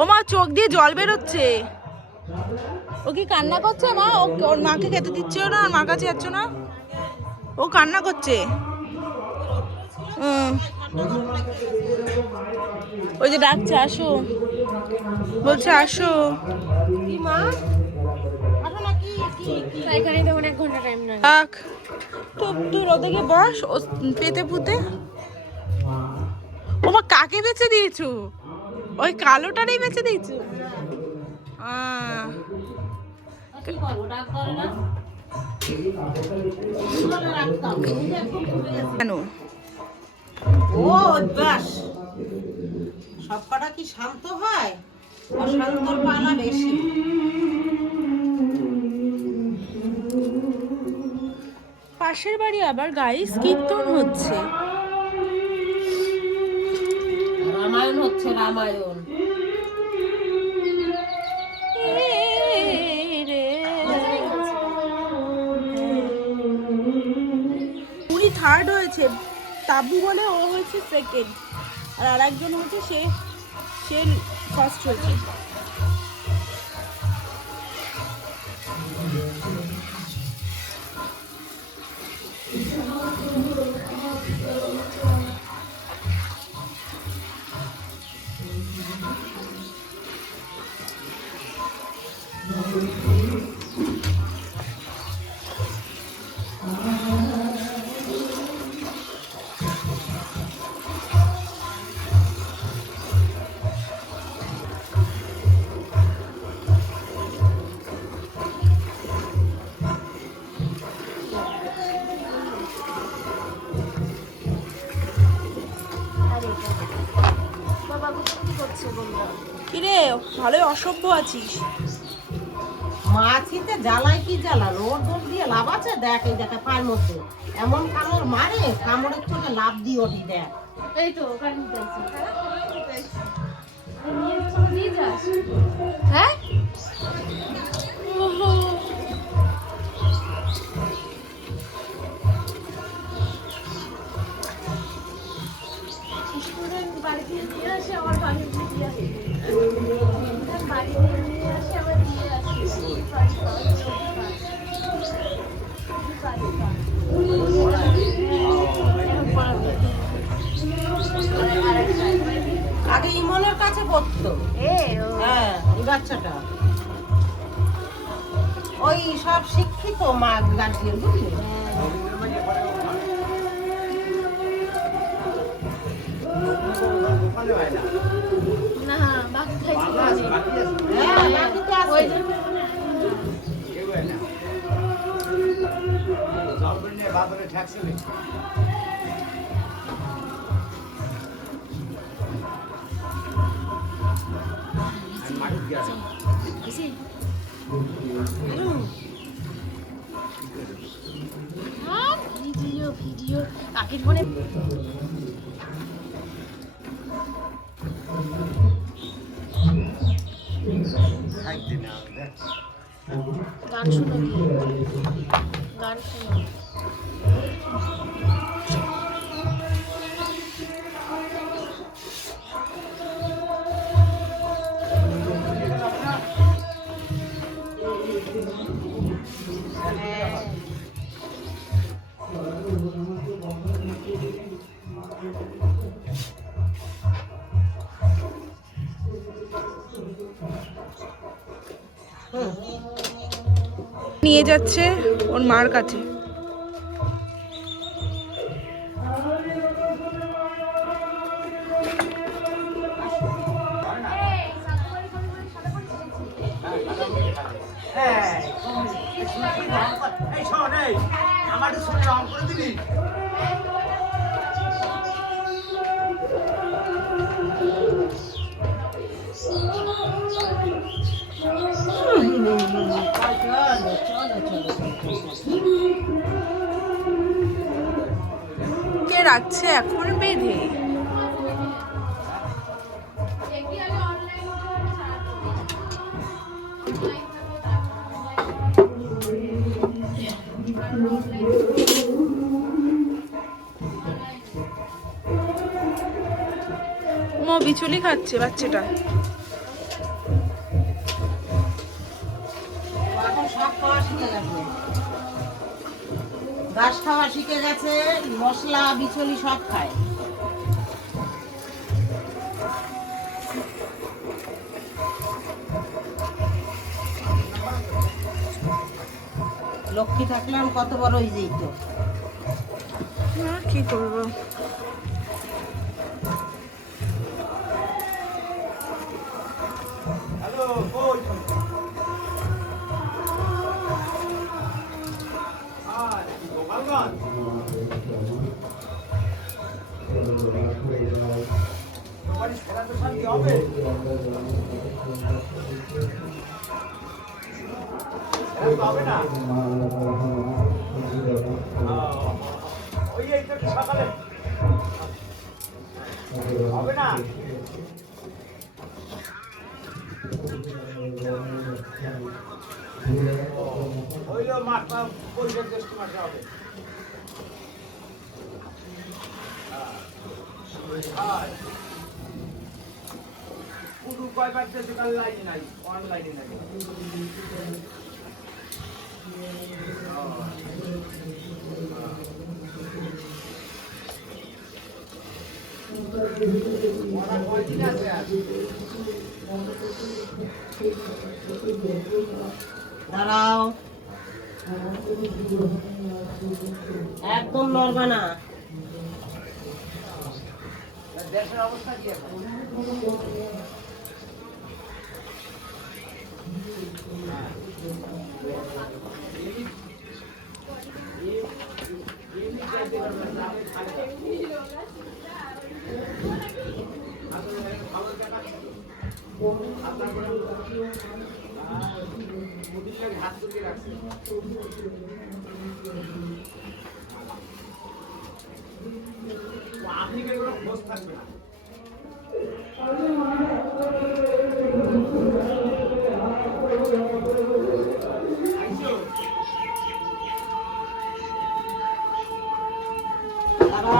ও মা চোখ দিয়ে জল বেরোচ্ছে। ও কি কান্না করছে মা? ওর মাকে খেতে দিচ্ছেও না, আর মার কাছে যাচ্ছ না? ও কান্না করছে। ওই যে ডাকছে আসো, বলছে আসো। থাক তুই ওদিকে বস, ও পেতে পুতে। ও মা কাকে বেচে দিয়েছো? ওই কালোটারই বেচে দিয়েছো? কেন? ও অভ্যাস। সব কটা কি শান্ত হয়? অশান্তর পালা বেশি। পাশের বাড়ি আবার গাইস কীর্তন হচ্ছে। রামায়ণ হচ্ছে, রামায়ণ। উনি থার্ড হয়েছে, তাবু বলে, ও হয়েছে সেকেন্ড, আর আরেকজন হচ্ছে সে ফার্স্ট হয়েছে। কিরে ভালোই অসভ্য আছিস। মাছিতে জ্বালায় কি জ্বালানো, ওর দোষ দিয়ে লাভ আছে? দেখ এই দেখে পায়ের মধ্যে এমন কামড় মারে, কামড়ের চোখে লাভ দিয়ে ওঠি। দেখ এই তো হ্যাঁ বাড়িতে দিয়ে আসে, আমার বাড়িতে দিয়ে আসে, বাড়িতে নিয়ে আসে, আবার দিয়ে আগে ইমনের কাছে পড়তো। হ্যাঁ এই বাচ্চাটা ওই সব শিক্ষিত মা গার্জিয়ান, বুঝলি? না বাকি খাইছি, হ্যাঁ বাকি তো আছে। ভিডিও কাকির ফোনে গান শুনো, গান শুনো। নিয়ে যাচ্ছে ওর মার কাছে। কে রাখছে এখন বেঁধে? বিচুলি খাচ্ছে বাচ্চাটা। সব খাওয়া শিখে গেছে, ঘাস খাওয়া শিখে গেছে, মশলা বিচলি সব খায়। লক্ষ্মী থাকলাম কত বড় হয়ে যেত। কি করবো, হবে না ওই একটু সকালে হবে না ওইলো মাঠটা পরিবেশ জ্যৈষ্ঠ মাসে হবে। পুরো কয়বার কাল লাইন নাই, অনলাইনে নাই। দাঁড়াও, একদম নড়বা না। দেশের অবস্থা কি এখন? হাত তুলে রাখছে আপনি কোনো খোঁজ থাকবে না।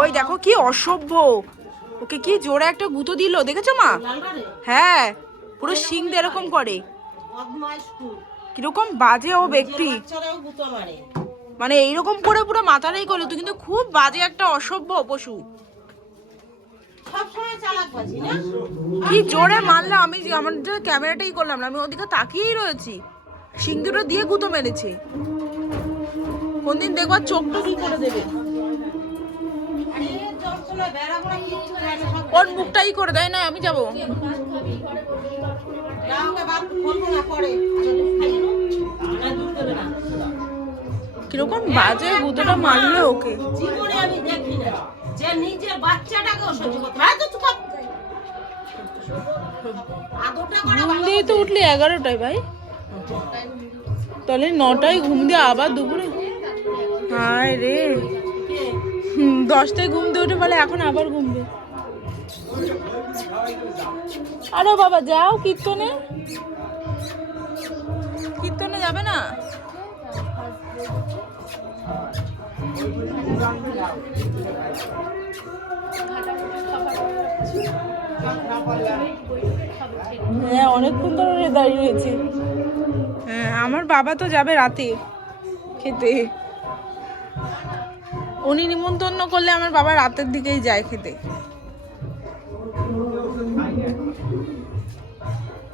ওই দেখো কি অসভ্য, ওকে কি জোরে একটা গুঁতো দিল, দেখেছো মা? লালটা রে, হ্যাঁ, পুরো শিং দিয়ে এরকম করে, বদমাইশ কুল। কিরকম বাজে ও ব্যক্তি, নিজের বাচ্চারাও গুঁতো মারে। মানে এইরকম করে পুরো মাথাটাই করলো, তুই কিন্তু খুব বাজে একটা অসভ্য পশু। সবসময় চালাকবাজি না? কি জোরে মারলো, আমি আমার যে ক্যামেরাটাই করলাম না, আমি ওদিকে তাকিয়েই রয়েছি, শিং দুটো দিয়ে গুঁতো মেরেছে। কোনদিন দেখবা চোখটা কি করে দেবে, আরে যন্ত্রণা বেড়া বড়া কিচ্ছু জানে না, সব ওর মুখটাই করে দেয় না, আমি যাবো। যাও ওকে বাদ করবো না পরে, আগে দুধ খাইয়ে নাও, না দুধ দেবে না। কিরকম বাজে গুঁতোটা মারলো ওকে। জীবনে আমি দেখি না যে নিজের বাচ্চাটাকেও সহ্য করতে পারে। তো চুপ কর। আদরটা করে ঘুম ভালো দিয়ে তো উঠলি 11টায় ভাই, তাহলে 9টায় ঘুম দিয়ে আবার দুপুরে, হায় রে, 10টায় ঘুম দিয়ে উঠে বলে এখন আবার ঘুম দিয়ে। আরে বাবা যাও কীর্তনে, কীর্তনে যাবে না? হ্যাঁ অনেকক্ষণ ধরে দাঁড়িয়ে রয়েছে। হ্যাঁ আমার বাবা তো যাবে রাতে খেতে, উনি নিমন্ত্রণ করলে আমার বাবা রাতের দিকেই যায় খেতে।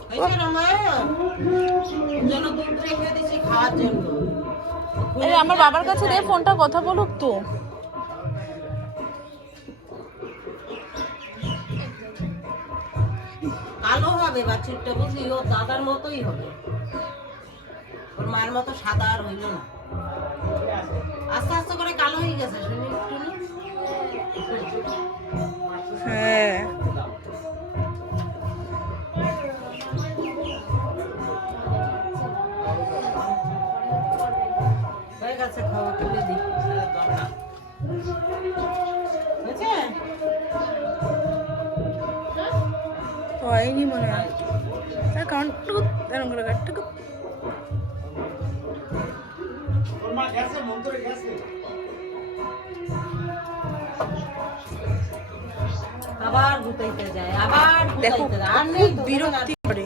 হয়েছে না মা? যেন দুধ রেখে দিছি খাওয়ার জন্য। আরে আমার বাবার কাছে দে ফোনটা, কথা বলুক তো। কালো হবে বাছুরটা, বুঝলি? ও দাদার মতোই হবে, ওর মার মতো সাদা আর হইল না, আস্তে আস্তে করে কালো হয়ে গেছে। শুনি শুনি হ্যাঁ হয়ে গেছে, খাওয়া তুলে দিই। হয়েছে? হয়নি মনে হয়, কারণ এরকম করে টুকু। তোর মা গেছে, মন্দিরে গেছে। আবার গুতাইতে যায়, আবার দেখো গুতাইতে যায়, আর খুব নেই তো, বিরক্তি করে।